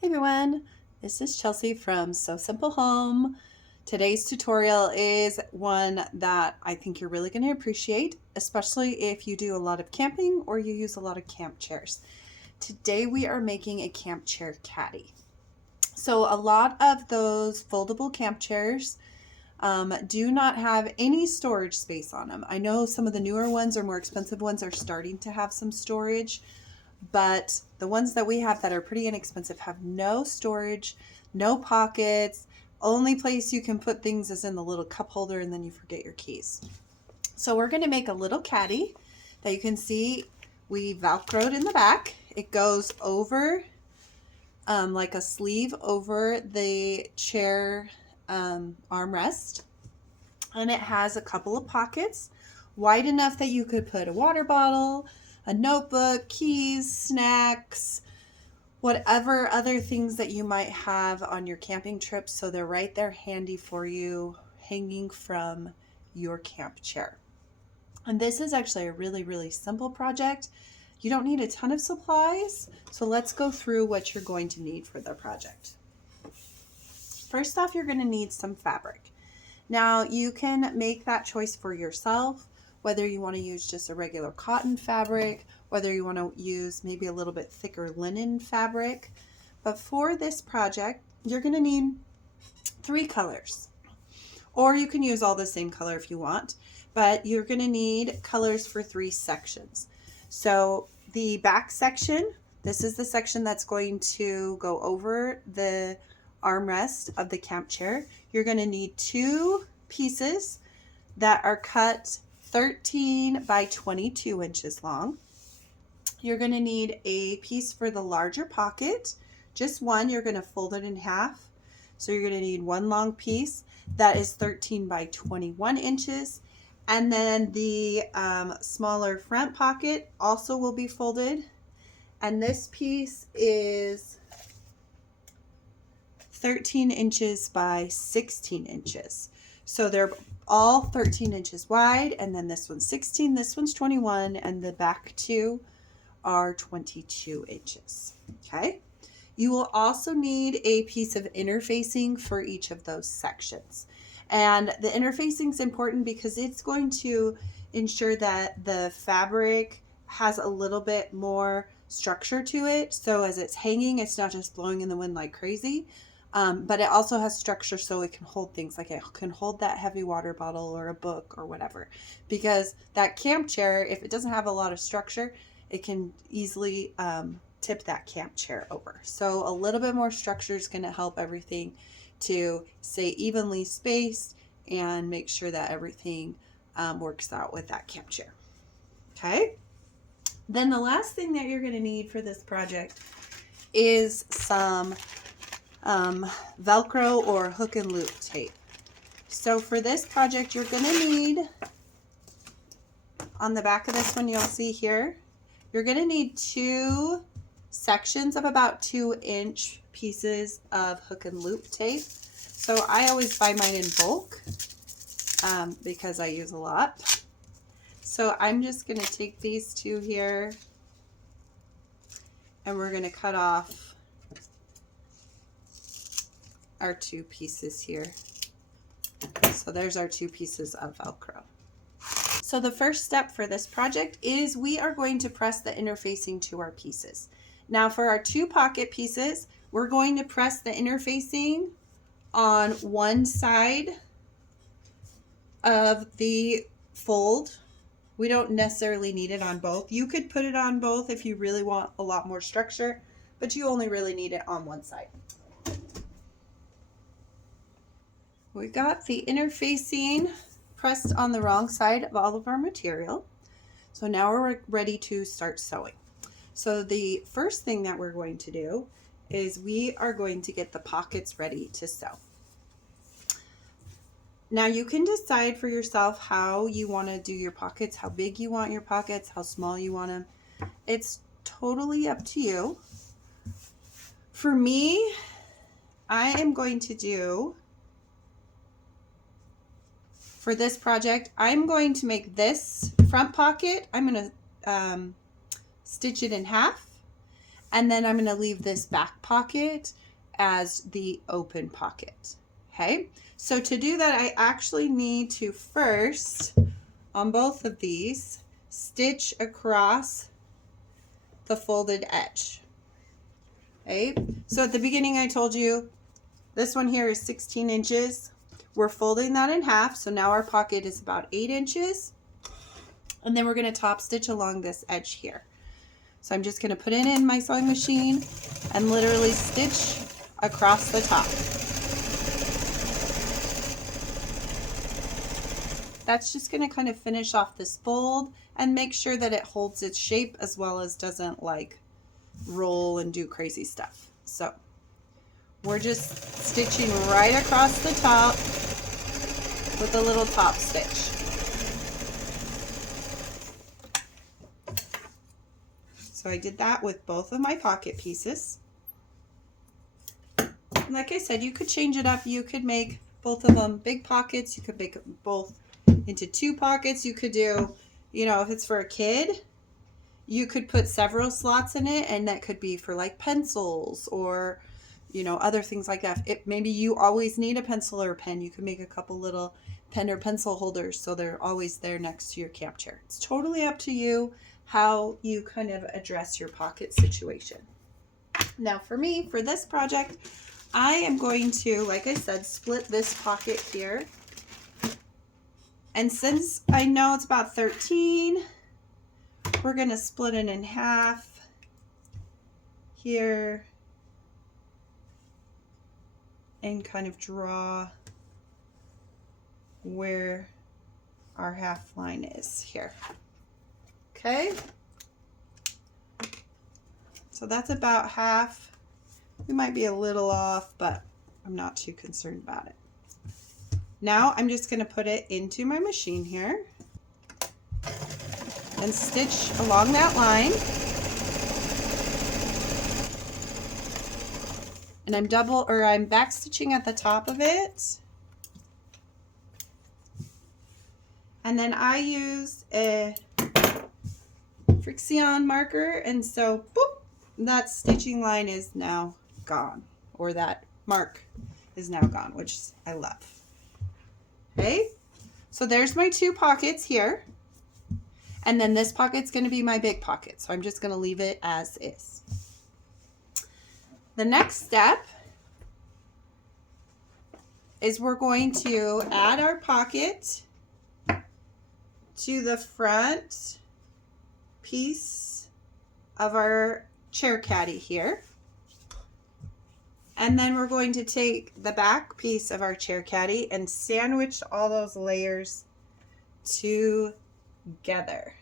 Hey everyone, this is Chelsea from So Simple Home. Today's tutorial is one that I think you're really going to appreciate, especially if you do a lot of camping or you use a lot of camp chairs. Today we are making a camp chair caddy. So a lot of those foldable camp chairs do not have any storage space on them. I know some of the newer ones or more expensive ones are starting to have some storage, but the ones that we have that are pretty inexpensive have no storage, no pockets. Only place you can put things is in the little cup holder, and then you forget your keys. So we're going to make a little caddy that you can see we velcroed in the back. It goes over like a sleeve over the chair armrest, and it has a couple of pockets wide enough that you could put a water bottle, a notebook, keys, snacks, whatever other things that you might have on your camping trips. So they're right there handy for you, hanging from your camp chair. And this is actually a really, really simple project. You don't need a ton of supplies. So let's go through what you're going to need for the project. First off, you're going to need some fabric. Now you can make that choice for yourself, whether you want to use just a regular cotton fabric, whether you want to use maybe a little bit thicker linen fabric. But for this project, you're going to need 3 colors, or you can use all the same color if you want, but you're going to need colors for 3 sections. So the back section, this is the section that's going to go over the armrest of the camp chair. You're going to need 2 pieces that are cut 13 by 22 inches long. You're going to need a piece for the larger pocket, just one. You're going to fold it in half. So you're going to need 1 long piece that is 13 by 21 inches. And then the smaller front pocket also will be folded. And this piece is 13 inches by 16 inches. So they're all 13 inches wide, and then this one's 16, this one's 21, and the back 2 are 22 inches. Okay. You will also need a piece of interfacing for each of those sections. And the interfacing is important because it's going to ensure that the fabric has a little bit more structure to it. So as it's hanging, it's not just blowing in the wind like crazy. But it also has structure so it can hold things, like it can hold that heavy water bottle or a book or whatever. Because that camp chair, if it doesn't have a lot of structure, it can easily tip that camp chair over. So a little bit more structure is going to help everything to stay evenly spaced and make sure that everything works out with that camp chair. Okay. Then the last thing that you're going to need for this project is some velcro or hook and loop tape. So for this project, you're going to need, on the back of this one, you'll see here, you're going to need 2 sections of about 2-inch pieces of hook and loop tape. So I always buy mine in bulk because I use a lot. So I'm just going to take these 2 here, and we're going to cut off our 2 pieces here. So there's our 2 pieces of velcro. So the first step for this project is we are going to press the interfacing to our pieces. Now for our 2 pocket pieces, we're going to press the interfacing on one side of the fold. We don't necessarily need it on both. You could put it on both if you really want a lot more structure, but you only really need it on one side. We got the interfacing pressed on the wrong side of all of our material. So now we're ready to start sewing. So the first thing that we're going to do is we are going to get the pockets ready to sew. Now you can decide for yourself how you want to do your pockets, how big you want your pockets, how small you want them. It's totally up to you. For me, I am going to do, for this project, I'm going to make this front pocket, I'm going to stitch it in half, And then I'm going to leave this back pocket as the open pocket. Okay, so to do that, I actually need to first, on both of these, stitch across the folded edge. Okay, so at the beginning I told you this one here is 16 inches. We're folding that in half, so now our pocket is about 8 inches. And then we're going to top stitch along this edge here. So I'm just going to put it in my sewing machine and literally stitch across the top. That's just going to kind of finish off this fold and make sure that it holds its shape as well as doesn't like roll and do crazy stuff. So we're just stitching right across the top with a little top stitch. So I did that with both of my pocket pieces. Like I said, you could change it up. You could make both of them big pockets. You could make both into 2 pockets. You could do, you know, if it's for a kid, you could put several slots in it, and that could be for like pencils or, you know, other things like that. Maybe you always need a pencil or a pen. You could make a couple little pen or pencil holders so they're always there next to your camp chair. It's totally up to you how you kind of address your pocket situation. Now for me, for this project, I am going to, like I said, split this pocket here. And since I know it's about 13, we're going to split it in half here and kind of draw where our half line is here. Okay, so that's about half. We might be a little off, but I'm not too concerned about it. Now I'm just going to put it into my machine here and stitch along that line. And I'm back stitching at the top of it. And then I used a Frixion marker, and so boop, that stitching line is now gone, or that mark is now gone, which I love. Okay, so there's my 2 pockets here, and then this pocket's going to be my big pocket, so I'm just going to leave it as is. The next step is we're going to add our pocket to the front piece of our chair caddy here. And then we're going to take the back piece of our chair caddy and sandwich all those layers together.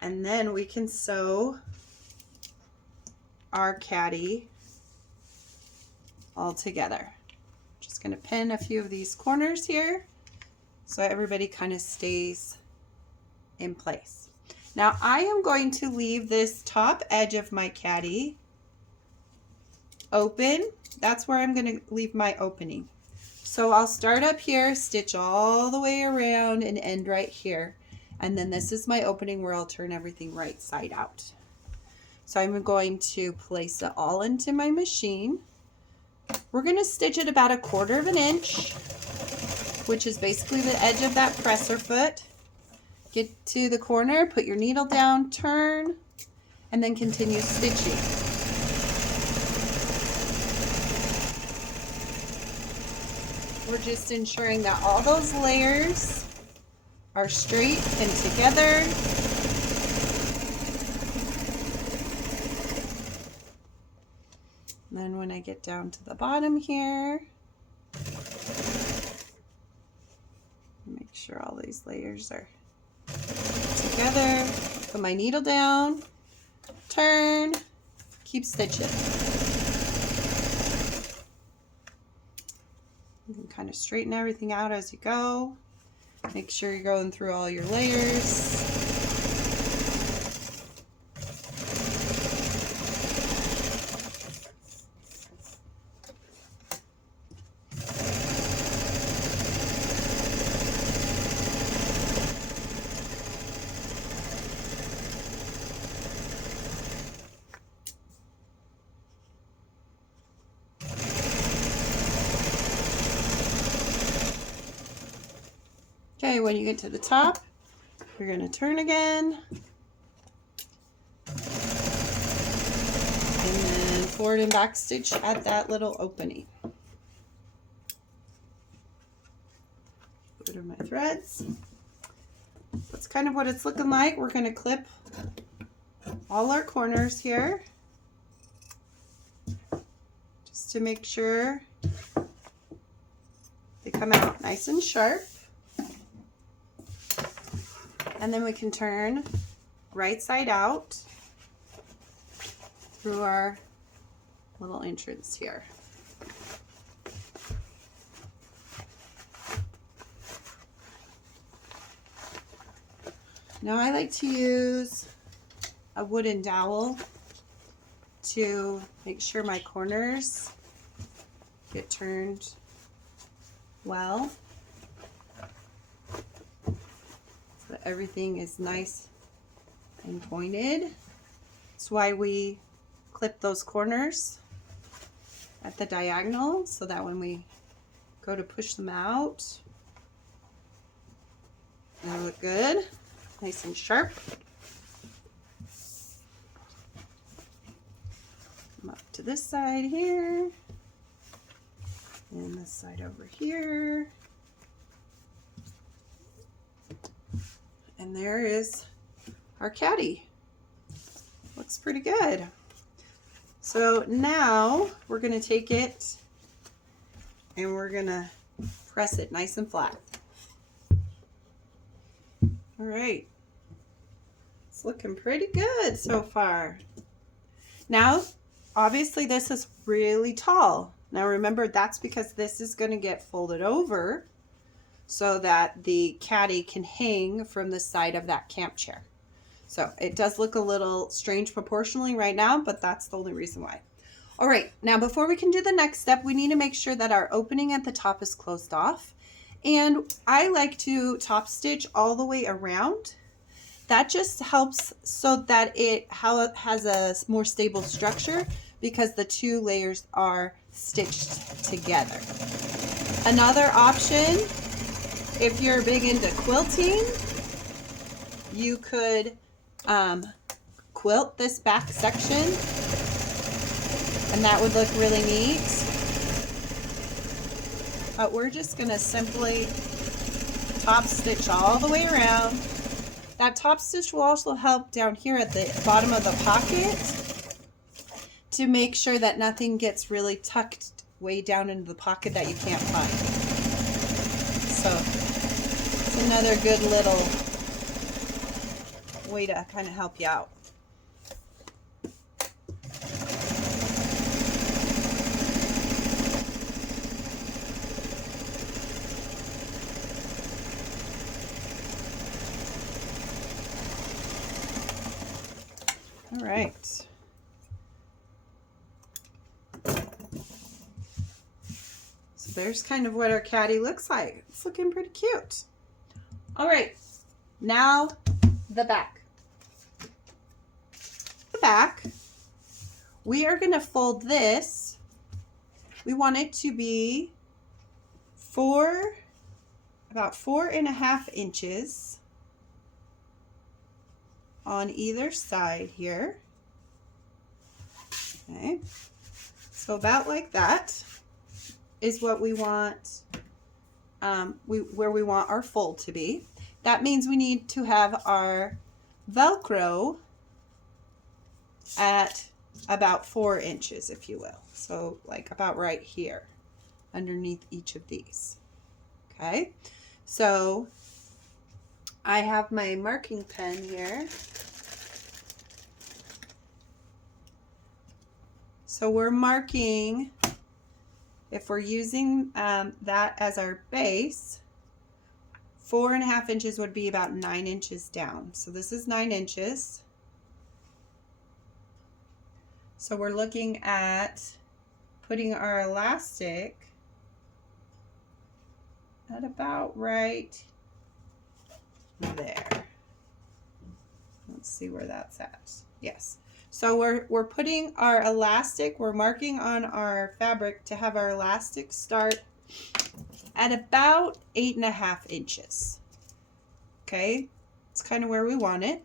And then we can sew our caddy all together. Just going to pin a few of these corners here so everybody kind of stays in place. Now I am going to leave this top edge of my caddy open. That's where I'm going to leave my opening. So I'll start up here, stitch all the way around and end right here. And then this is my opening where I'll turn everything right side out. So I'm going to place it all into my machine. We're going to stitch it about 1/4 inch, which is basically the edge of that presser foot. Get to the corner, put your needle down, turn, and then continue stitching. We're just ensuring that all those layers are straight and together. And then when I get down to the bottom here, make sure all these layers are together. Put my needle down, turn, keep stitching. You can kind of straighten everything out as you go. Make sure you're going through all your layers. Okay, when you get to the top, you're going to turn again. And then forward and back stitch at that little opening. Go to my threads. That's kind of what it's looking like. We're going to clip all our corners here just to make sure they come out nice and sharp. And then we can turn right side out through our little entrance here. Now I like to use a wooden dowel to make sure my corners get turned well, so that everything is nice and pointed. That's why we clip those corners at the diagonal, so that when we go to push them out, they look good, nice and sharp. Come up to this side here, and this side over here. And there is our caddy. Looks pretty good. So now we're going to take it and we're going to press it nice and flat. All right. It's looking pretty good so far. Now, obviously this is really tall. Now remember, that's because this is going to get folded over so that the caddy can hang from the side of that camp chair. So it does look a little strange proportionally right now, but that's the only reason why. All right, now before we can do the next step, we need to make sure that our opening at the top is closed off. And I like to top stitch all the way around. That just helps so that it has a more stable structure because the two layers are stitched together. Another option, if you're big into quilting, you could quilt this back section, and that would look really neat. But we're just going to simply top stitch all the way around. That top stitch will also help down here at the bottom of the pocket to make sure that nothing gets really tucked way down into the pocket that you can't find. So it's another good little way to kind of help you out. All right. So there's kind of what our caddy looks like. It's looking pretty cute. All right, now the back. The back, we are going to fold this. We want it to be about 4.5 inches on either side here. Okay, so about like that is what we want, where we want our fold to be. That means we need to have our velcro at about 4 inches, if you will. So like about right here underneath each of these. Okay, so I have my marking pen here. So we're marking, if we're using that as our base, 4.5 inches would be about 9 inches down. So this is 9 inches. So we're looking at putting our elastic at about right there. Let's see where that's at. Yes. So we're putting our elastic, we're marking on our fabric to have our elastic start at about 8.5 inches. Okay, it's kind of where we want it.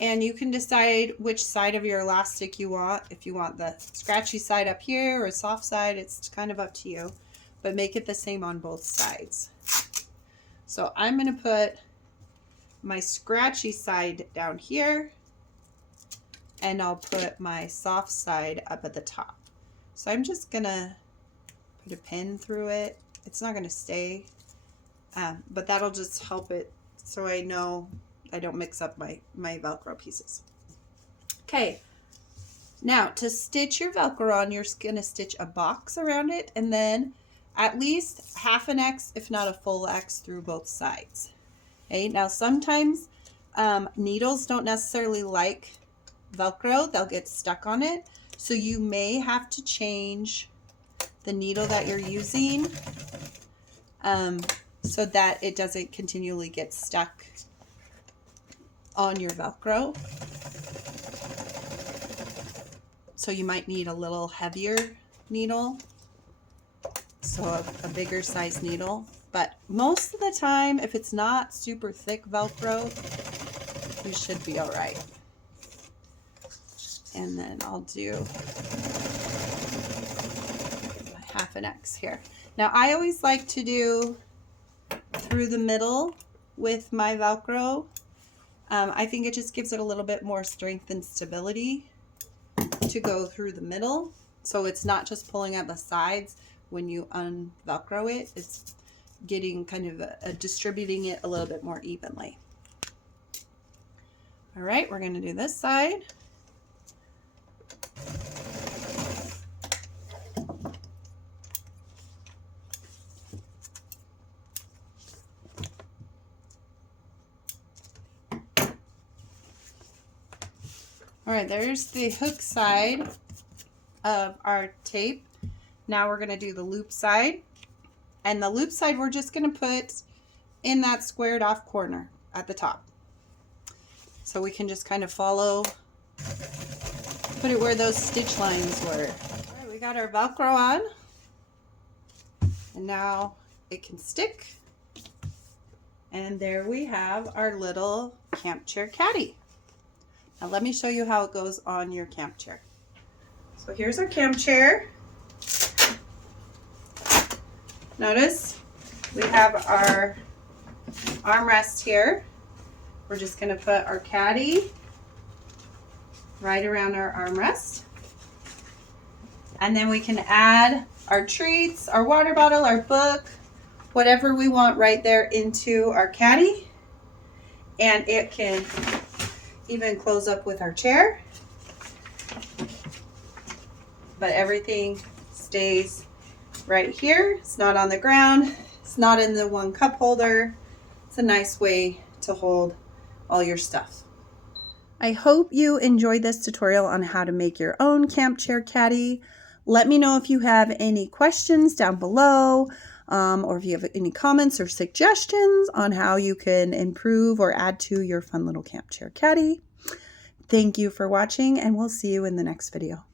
And you can decide which side of your elastic you want. If you want the scratchy side up here or a soft side, it's kind of up to you. But make it the same on both sides. So I'm going to put my scratchy side down here, and I'll put my soft side up at the top. So I'm just going to put a pin through it. It's not going to stay, but that'll just help it so I know I don't mix up my Velcro pieces. Okay, now to stitch your Velcro on, you're going to stitch a box around it, and then at least half an X, if not a full X, through both sides. Okay, now sometimes needles don't necessarily like Velcro. They'll get stuck on it. So you may have to change the needle that you're using so that it doesn't continually get stuck on your Velcro. So you might need a little heavier needle, so a bigger size needle. But most of the time, if it's not super thick Velcro, you should be all right. And then I'll do half an X here. Now I always like to do through the middle with my Velcro. I think it just gives it a little bit more strength and stability to go through the middle. So it's not just pulling at the sides when you un-Velcro it. It's getting kind of distributing it a little bit more evenly. All right, we're going to do this side. All right, there's the hook side of our tape. Now we're going to do the loop side. And the loop side we're just going to put in that squared off corner at the top. So we can just kind of follow, put it where those stitch lines were. All right, we got our Velcro on. And now it can stick. And there we have our little camp chair caddy. Now let me show you how it goes on your camp chair. So here's our camp chair. Notice we have our armrest here. We're just going to put our caddy right around our armrest. And then we can add our treats, our water bottle, our book, whatever we want right there into our caddy. And it can even close up with our chair. But everything stays right here. It's not on the ground. It's not in the one cup holder. It's a nice way to hold all your stuff. I hope you enjoyed this tutorial on how to make your own camp chair caddy. Let me know if you have any questions down below, or if you have any comments or suggestions on how you can improve or add to your fun little camp chair caddy. Thank you for watching, and we'll see you in the next video.